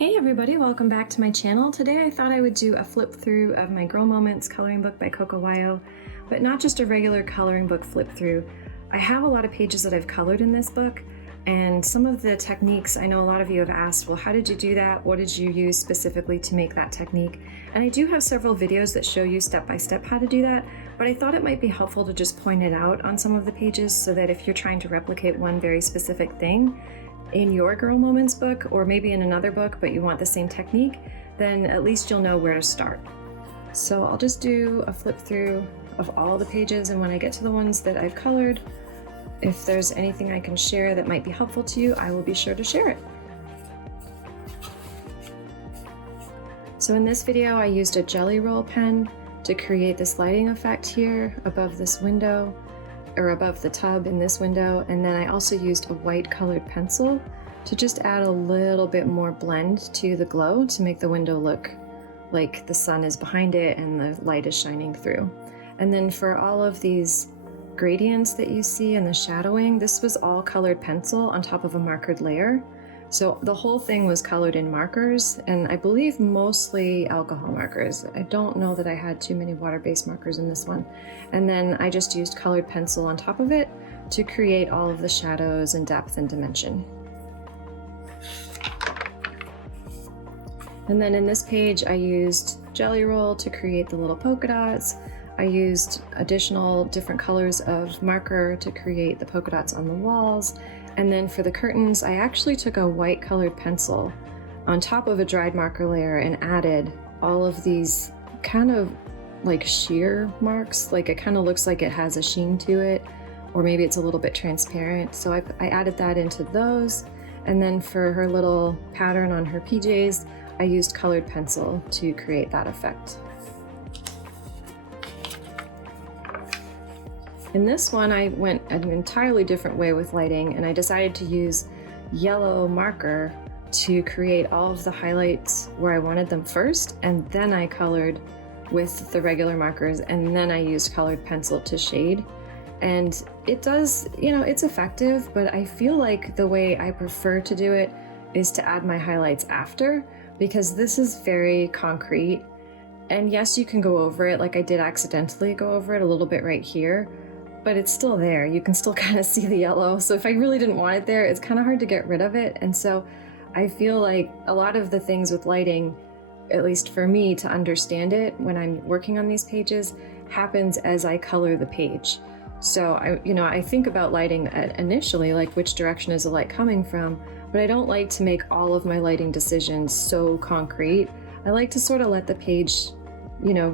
Hey everybody, welcome back to my channel. Today I thought I would do a flip through of my Girl Moments coloring book by Coco Wyo, but not just a regular coloring book flip through. I have a lot of pages that I've colored in this book, and some of the techniques, I know a lot of you have asked, well, how did you do that? What did you use specifically to make that technique? And I do have several videos that show you step by step how to do that, but I thought it might be helpful to just point it out on some of the pages so that if you're trying to replicate one very specific thing in your Girl Moments book, or maybe in another book, but you want the same technique, then at least you'll know where to start. So I'll just do a flip through of all the pages, and when I get to the ones that I've colored, if there's anything I can share that might be helpful to you, I will be sure to share it. So in this video, I used a jelly roll pen to create this lighting effect here above this window, or above the tub in this window, and then I also used a white colored pencil to just add a little bit more blend to the glow to make the window look like the sun is behind it and the light is shining through. And then for all of these gradients that you see and the shadowing, this was all colored pencil on top of a markered layer. So the whole thing was colored in markers, and I believe mostly alcohol markers. I don't know that I had too many water-based markers in this one. And then I just used colored pencil on top of it to create all of the shadows and depth and dimension. And then in this page, I used jelly roll to create the little polka dots. I used additional different colors of marker to create the polka dots on the walls. And then for the curtains, I actually took a white colored pencil on top of a dried marker layer and added all of these kind of like sheer marks. Like it kind of looks like it has a sheen to it, or maybe it's a little bit transparent. So I added that into those. And then for her little pattern on her PJs, I used colored pencil to create that effect. In this one, I went an entirely different way with lighting, and I decided to use yellow marker to create all of the highlights where I wanted them first, and then I colored with the regular markers, and then I used colored pencil to shade. And it does, it's effective, but I feel like the way I prefer to do it is to add my highlights after, because this is very concrete. And yes, you can go over it, like I did accidentally go over it a little bit right here, but it's still there. You can still kind of see the yellow. So if I really didn't want it there, it's kind of hard to get rid of it. And so I feel like a lot of the things with lighting, at least for me to understand it when I'm working on these pages, happens as I color the page. So I think about lighting initially, like which direction is the light coming from, but I don't like to make all of my lighting decisions so concrete. I like to sort of let the page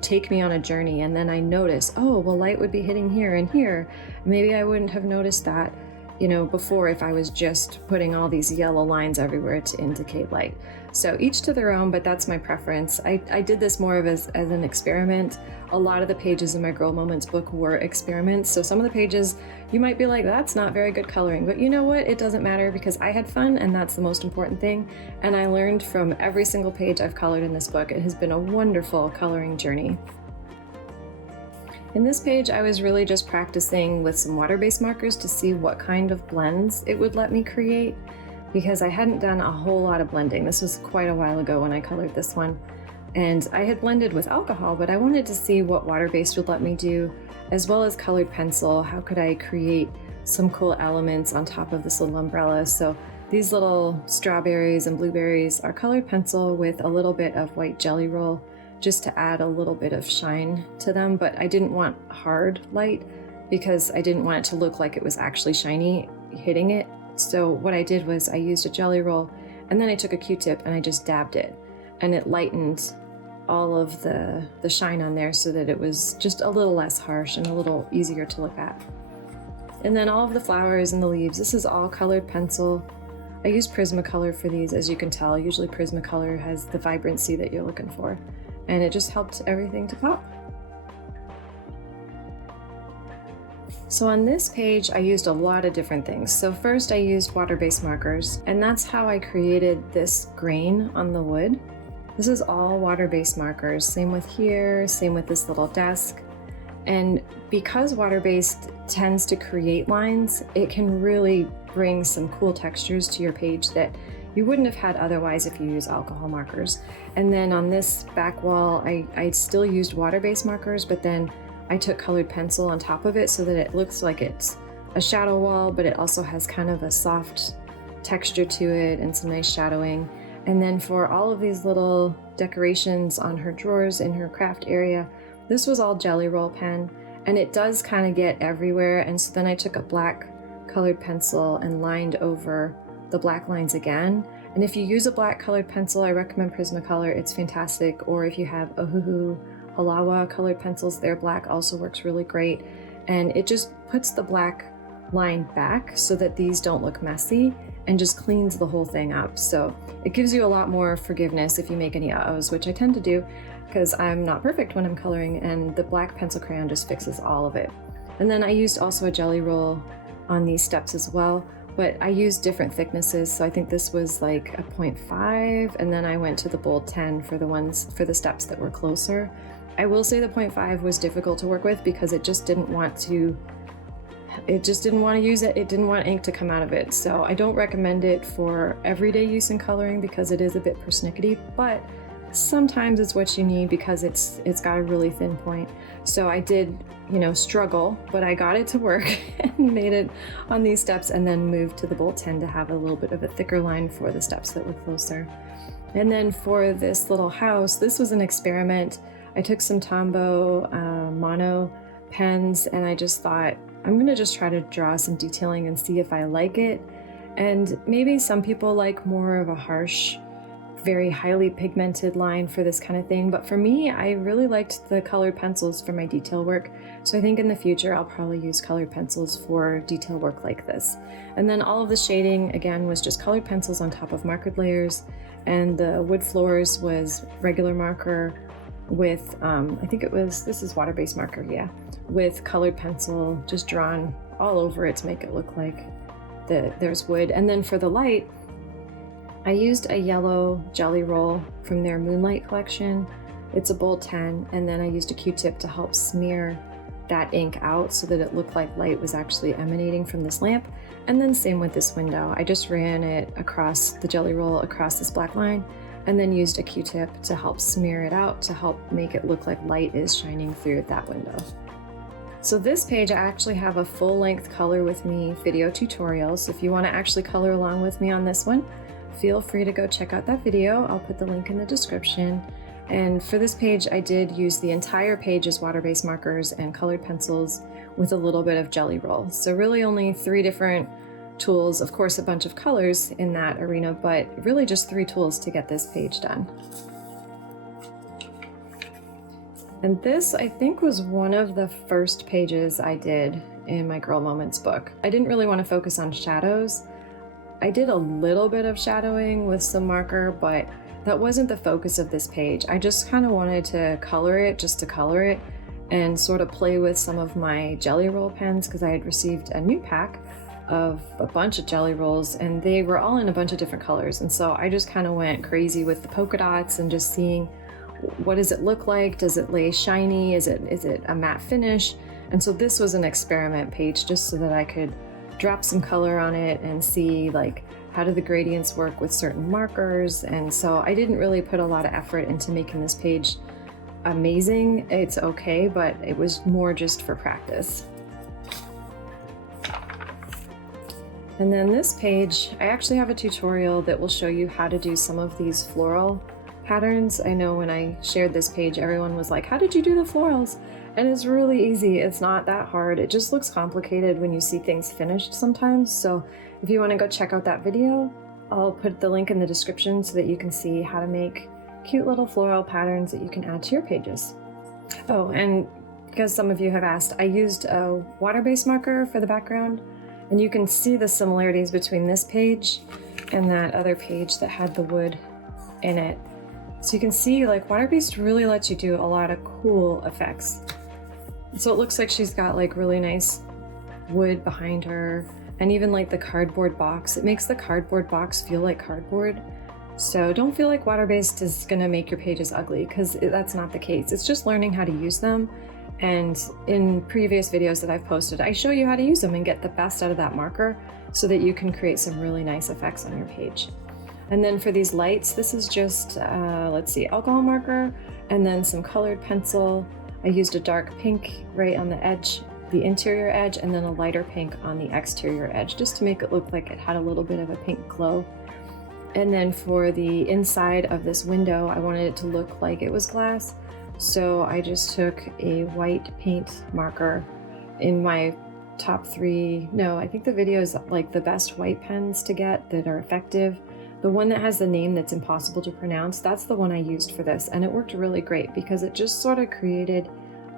take me on a journey, and then I notice, oh, well, light would be hitting here and here. Maybe I wouldn't have noticed that, before if I was just putting all these yellow lines everywhere to indicate light. So each to their own, but that's my preference. I did this more of as an experiment. A lot of the pages in my Girl Moments book were experiments. So some of the pages you might be like, that's not very good coloring, but you know what? It doesn't matter because I had fun, and that's the most important thing. And I learned from every single page I've colored in this book. It has been a wonderful coloring journey. In this page, I was really just practicing with some water-based markers to see what kind of blends it would let me create, because I hadn't done a whole lot of blending. This was quite a while ago when I colored this one. And I had blended with alcohol, but I wanted to see what water-based would let me do, as well as colored pencil. How could I create some cool elements on top of this little umbrella? So these little strawberries and blueberries are colored pencil with a little bit of white jelly roll, just to add a little bit of shine to them, but I didn't want hard light because I didn't want it to look like it was actually shiny hitting it. So what I did was I used a jelly roll, and then I took a Q-tip and I just dabbed it, and it lightened all of the shine on there so that it was just a little less harsh and a little easier to look at. And then all of the flowers and the leaves, this is all colored pencil. I use Prismacolor for these, as you can tell. Usually Prismacolor has the vibrancy that you're looking for, and it just helped everything to pop. So on this page, I used a lot of different things. So first I used water-based markers, and that's how I created this grain on the wood. This is all water-based markers. Same with here, same with this little desk. And because water-based tends to create lines, it can really bring some cool textures to your page that you wouldn't have had otherwise if you use alcohol markers. And then on this back wall, I still used water-based markers, but then I took colored pencil on top of it so that it looks like it's a shadow wall, but it also has kind of a soft texture to it and some nice shadowing. And then for all of these little decorations on her drawers in her craft area, this was all Jelly Roll pen, and it does kind of get everywhere. And so then I took a black colored pencil and lined over the black lines again. And if you use a black colored pencil, I recommend Prismacolor, it's fantastic. Or if you have Ohuhu Halawa colored pencils, their black also works really great. And it just puts the black line back so that these don't look messy and just cleans the whole thing up. So it gives you a lot more forgiveness if you make any uh-ohs, which I tend to do because I'm not perfect when I'm coloring, and the black pencil crayon just fixes all of it. And then I used also a Jelly Roll on these steps as well, but I used different thicknesses. So I think this was like a 0.5, and then I went to the bold 10 for the steps that were closer. I will say the 0.5 was difficult to work with because it just didn't want to use it. It didn't want ink to come out of it. So I don't recommend it for everyday use in coloring because it is a bit persnickety, but sometimes it's what you need because it's got a really thin point. So I did, struggle, but I got it to work and made it on these steps, and then moved to the bold 10 to have a little bit of a thicker line for the steps that were closer. And then for this little house, this was an experiment. I took some Tombow mono pens, and I just thought, I'm gonna just try to draw some detailing and see if I like it. And maybe some people like more of a harsh, very highly pigmented line for this kind of thing, but for me, I really liked the colored pencils for my detail work. So I think in the future, I'll probably use colored pencils for detail work like this. And then all of the shading, again, was just colored pencils on top of markered layers, and the wood floors was regular marker with, I think this is water-based marker, yeah, with colored pencil just drawn all over it to make it look like there's wood. And then for the light, I used a yellow Jelly Roll from their Moonlight collection. It's a bold 10, and then I used a Q-tip to help smear that ink out so that it looked like light was actually emanating from this lamp. And then same with this window. I just ran it across the Jelly Roll across this black line, and then used a Q-tip to help smear it out to help make it look like light is shining through that window. So this page, I actually have a full-length Color With Me video tutorial. So if you want to actually color along with me on this one, feel free to go check out that video. I'll put the link in the description. And for this page, I did use the entire page as water-based markers and colored pencils with a little bit of Jelly Roll. So really only 3 different tools, of course a bunch of colors in that arena, but really just 3 tools to get this page done. And this, I think, was one of the first pages I did in my Girl Moments book. I didn't really want to focus on shadows. I did a little bit of shadowing with some marker, but that wasn't the focus of this page. I just kind of wanted to color it just to color it and sort of play with some of my Jelly Roll pens because I had received a new pack of a bunch of Jelly Rolls, and they were all in a bunch of different colors. And so I just kind of went crazy with the polka dots and just seeing what does it look like? Does it lay shiny? Is it a matte finish? And so this was an experiment page just so that I could drop some color on it and see like how do the gradients work with certain markers. And so I didn't really put a lot of effort into making this page amazing. It's okay, but it was more just for practice. And then this page, I actually have a tutorial that will show you how to do some of these floral patterns. I know when I shared this page, everyone was like, how did you do the florals? And it's really easy. It's not that hard. It just looks complicated when you see things finished sometimes. So if you want to go check out that video, I'll put the link in the description so that you can see how to make cute little floral patterns that you can add to your pages. Oh, and because some of you have asked, I used a water-based marker for the background, and you can see the similarities between this page and that other page that had the wood in it. So you can see like water-based really lets you do a lot of cool effects. So it looks like she's got like really nice wood behind her, and even like the cardboard box. It makes the cardboard box feel like cardboard. So don't feel like water-based is gonna make your pages ugly, because that's not the case. It's just learning how to use them. And in previous videos that I've posted, I show you how to use them and get the best out of that marker so that you can create some really nice effects on your page. And then for these lights, this is just, let's see, alcohol marker, and then some colored pencil. I used a dark pink right on the edge, the interior edge, and then a lighter pink on the exterior edge, just to make it look like it had a little bit of a pink glow. And then for the inside of this window, I wanted it to look like it was glass. So I just took a white paint marker in my top 3. No, I think the video is like the best white pens to get that are effective. The one that has the name that's impossible to pronounce, that's the one I used for this. And it worked really great because it just sort of created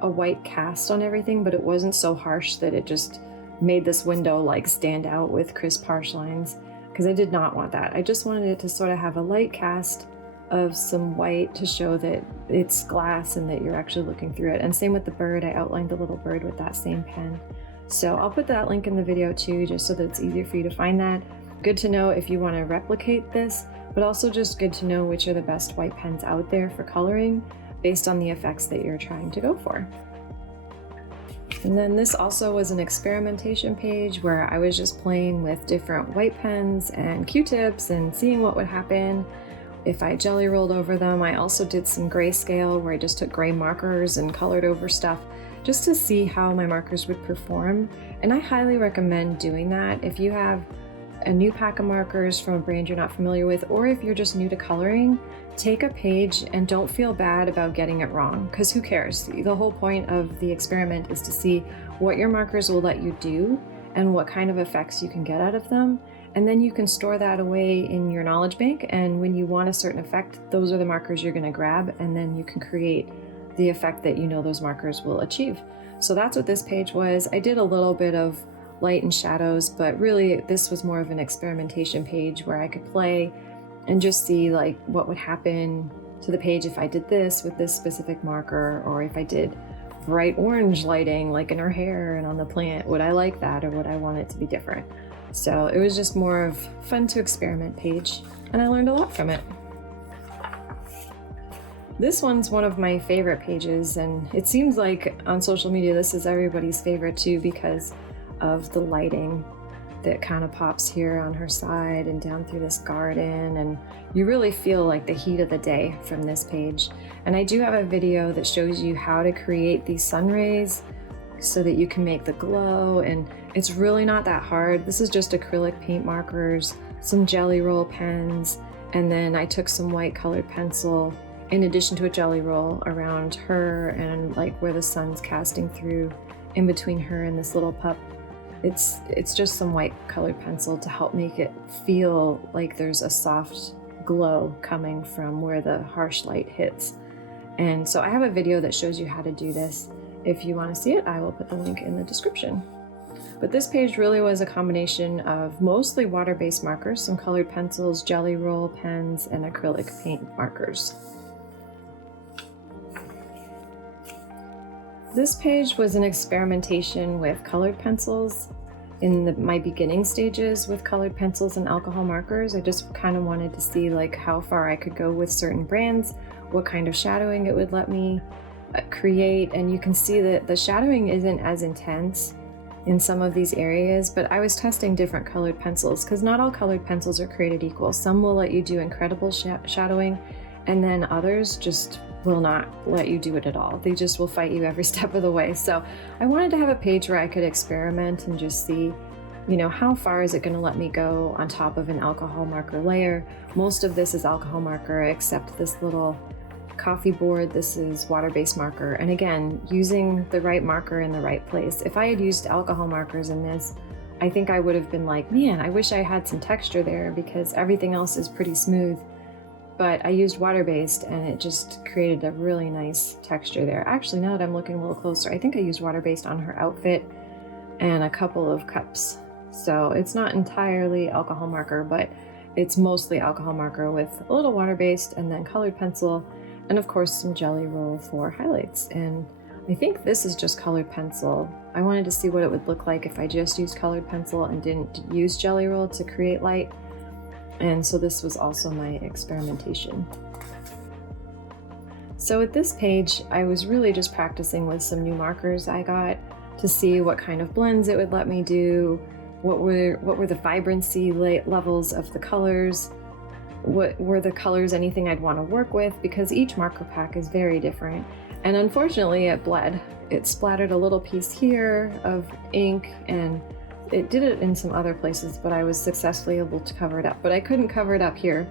a white cast on everything, but it wasn't so harsh that it just made this window like stand out with crisp harsh lines, because I did not want that. I just wanted it to sort of have a light cast of some white to show that it's glass and that you're actually looking through it. And same with the bird, I outlined the little bird with that same pen. So I'll put that link in the video too, just so that it's easier for you to find that. Good to know if you want to replicate this, but also just good to know which are the best white pens out there for coloring based on the effects that you're trying to go for. And then this also was an experimentation page where I was just playing with different white pens and Q-tips and seeing what would happen if I jelly rolled over them. I also did some grayscale where I just took gray markers and colored over stuff just to see how my markers would perform. And I highly recommend doing that if you have a new pack of markers from a brand you're not familiar with, or if you're just new to coloring. Take a page and don't feel bad about getting it wrong, because who cares? The whole point of the experiment is to see what your markers will let you do and what kind of effects you can get out of them. And then you can store that away in your knowledge bank, and when you want a certain effect, those are the markers you're going to grab, and then you can create the effect that you know those markers will achieve. So that's what this page was. I did a little bit of light and shadows, but really this was more of an experimentation page where I could play and just see like what would happen to the page if I did this with this specific marker, or if I did bright orange lighting like in her hair and on the plant. Would I like that, or would I want it to be different? So it was just more of fun to experiment page, and I learned a lot from it. This one's one of my favorite pages, and it seems like on social media this is everybody's favorite too because of the lighting that kind of pops here on her side and down through this garden, and you really feel like the heat of the day from this page. And I do have a video that shows you how to create these sun rays so that you can make the glow, and it's really not that hard. This is just acrylic paint markers, some jelly roll pens, and then I took some white colored pencil in addition to a jelly roll around her and like where the sun's casting through in between her and this little pup. It's just some white colored pencil to help make it feel like there's a soft glow coming from where the harsh light hits. And so I have a video that shows you how to do this. If you want to see it, I will put the link in the description. But this page really was a combination of mostly water-based markers, some colored pencils, jelly roll pens, and acrylic paint markers. This page was an experimentation with colored pencils. In my beginning stages with colored pencils and alcohol markers, I just kind of wanted to see like how far I could go with certain brands, what kind of shadowing it would let me create. And you can see that the shadowing isn't as intense in some of these areas, but I was testing different colored pencils because not all colored pencils are created equal. Some will let you do incredible shadowing, and then others just will not let you do it at all. They just will fight you every step of the way. So I wanted to have a page where I could experiment and just see, you know, how far is it going to let me go on top of an alcohol marker layer. Most of this is alcohol marker except this little coffee board. This is water-based marker. And again, using the right marker in the right place. If I had used alcohol markers in this, I think I would have been like, man, I wish I had some texture there because everything else is pretty smooth. But I used water-based and it just created a really nice texture there. Actually, now that I'm looking a little closer, I think I used water-based on her outfit and a couple of cups. So it's not entirely alcohol marker, but it's mostly alcohol marker with a little water-based and then colored pencil, and of course some jelly roll for highlights. And I think this is just colored pencil. I wanted to see what it would look like if I just used colored pencil and didn't use jelly roll to create light. And so this was also my experimentation. So with this page, I was really just practicing with some new markers I got to see what kind of blends it would let me do, what were the vibrancy levels of the colors, what were the colors, anything I'd want to work with, because each marker pack is very different. And unfortunately it bled. It splattered a little piece here of ink, and it did it in some other places, but I was successfully able to cover it up. But I couldn't cover it up here.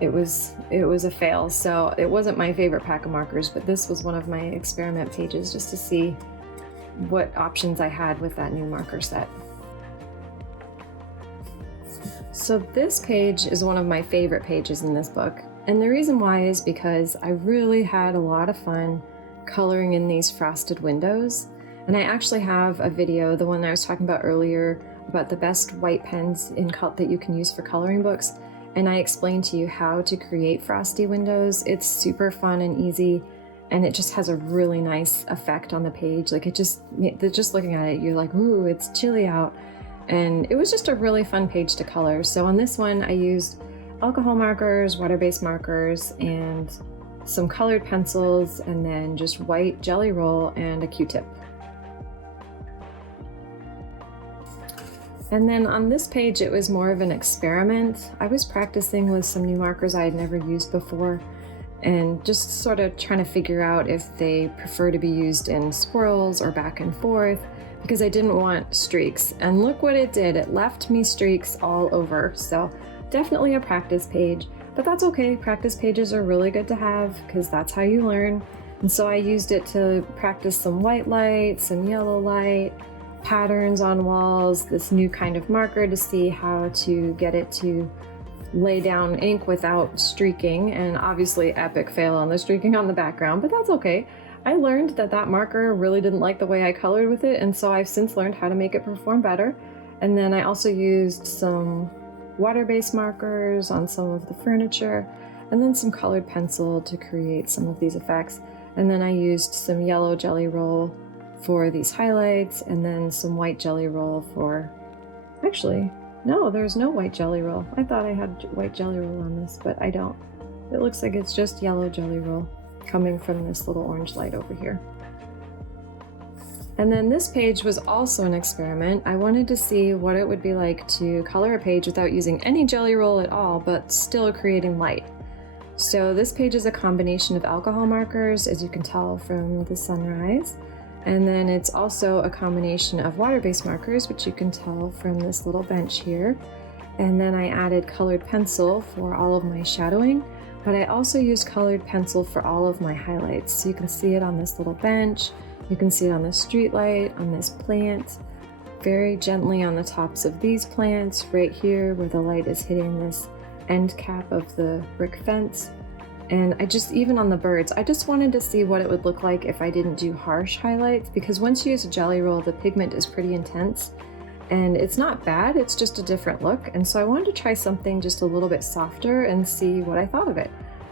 It was a fail, so it wasn't my favorite pack of markers, but this was one of my experiment pages just to see what options I had with that new marker set. So this page is one of my favorite pages in this book, and the reason why is because I really had a lot of fun coloring in these frosted windows. And I actually have a video, the one I was talking about earlier, about the best white pens that you can use for coloring books, and I explained to you how to create frosty windows. It's super fun and easy, and it just has a really nice effect on the page. Like just looking at it, you're like, ooh, it's chilly out. And it was just a really fun page to color. So on this one, I used alcohol markers, water-based markers, and some colored pencils, and then just white jelly roll and a Q-tip. And then on this page, it was more of an experiment. I was practicing with some new markers I had never used before, and just sort of trying to figure out if they prefer to be used in swirls or back and forth, because I didn't want streaks. And look what it did. It left me streaks all over. So definitely a practice page, but that's okay. Practice pages are really good to have because that's how you learn. And so I used it to practice some white light, some yellow light, patterns on walls, this new kind of marker to see how to get it to lay down ink without streaking, and obviously epic fail on the streaking on the background, but that's okay. I learned that marker really didn't like the way I colored with it, and so I've since learned how to make it perform better. And then I also used some water-based markers on some of the furniture, and then some colored pencil to create some of these effects. And then I used some yellow jelly roll for these highlights, and then some white jelly roll for... Actually, no, there's no white jelly roll. I thought I had white jelly roll on this, but I don't. It looks like it's just yellow jelly roll coming from this little orange light over here. And then this page was also an experiment. I wanted to see what it would be like to color a page without using any jelly roll at all, but still creating light. So this page is a combination of alcohol markers, as you can tell from the sunrise. And then it's also a combination of water-based markers, which you can tell from this little bench here. And then I added colored pencil for all of my shadowing, but I also used colored pencil for all of my highlights. So you can see it on this little bench, you can see it on the street light, on this plant, very gently on the tops of these plants, right here where the light is hitting this end cap of the brick fence. And even on the birds, I just wanted to see what it would look like if I didn't do harsh highlights, because once you use a jelly roll, the pigment is pretty intense. And it's not bad, it's just a different look. And so I wanted to try something just a little bit softer and see what I thought of it.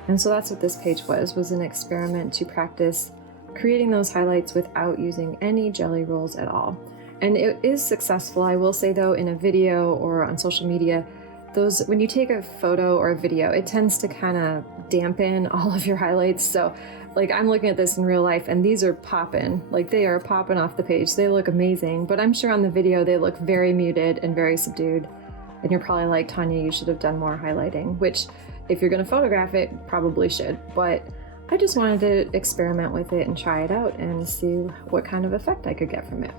And so that's what this page was an experiment to practice creating those highlights without using any jelly rolls at all. And it is successful. I will say though, in a video or on social media, when you take a photo or a video, it tends to kind of dampen all of your highlights. So like I'm looking at this in real life and these are popping, like they are popping off the page. They look amazing, but I'm sure on the video they look very muted and very subdued. And you're probably like, Tanya, you should have done more highlighting, which if you're going to photograph it, probably should. But I just wanted to experiment with it and try it out and see what kind of effect I could get from it.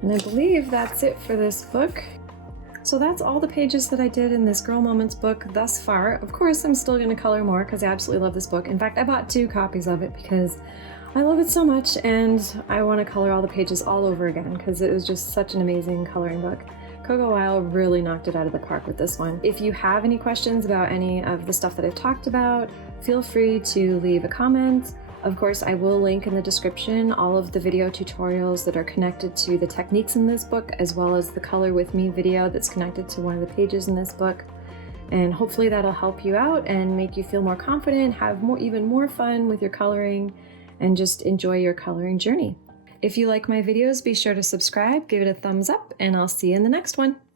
And I believe that's it for this book. So that's all the pages that I did in this Girl Moments book thus far. Of course, I'm still going to color more because I absolutely love this book. In fact, I bought 2 copies of it because I love it so much and I want to color all the pages all over again because it was just such an amazing coloring book. Coco Wyo and I'll really knocked it out of the park with this one. If you have any questions about any of the stuff that I've talked about, feel free to leave a comment. Of course, I will link in the description all of the video tutorials that are connected to the techniques in this book, as well as the Color With Me video that's connected to one of the pages in this book. And hopefully that'll help you out and make you feel more confident, have even more fun with your coloring, and just enjoy your coloring journey. If you like my videos, be sure to subscribe, give it a thumbs up, and I'll see you in the next one.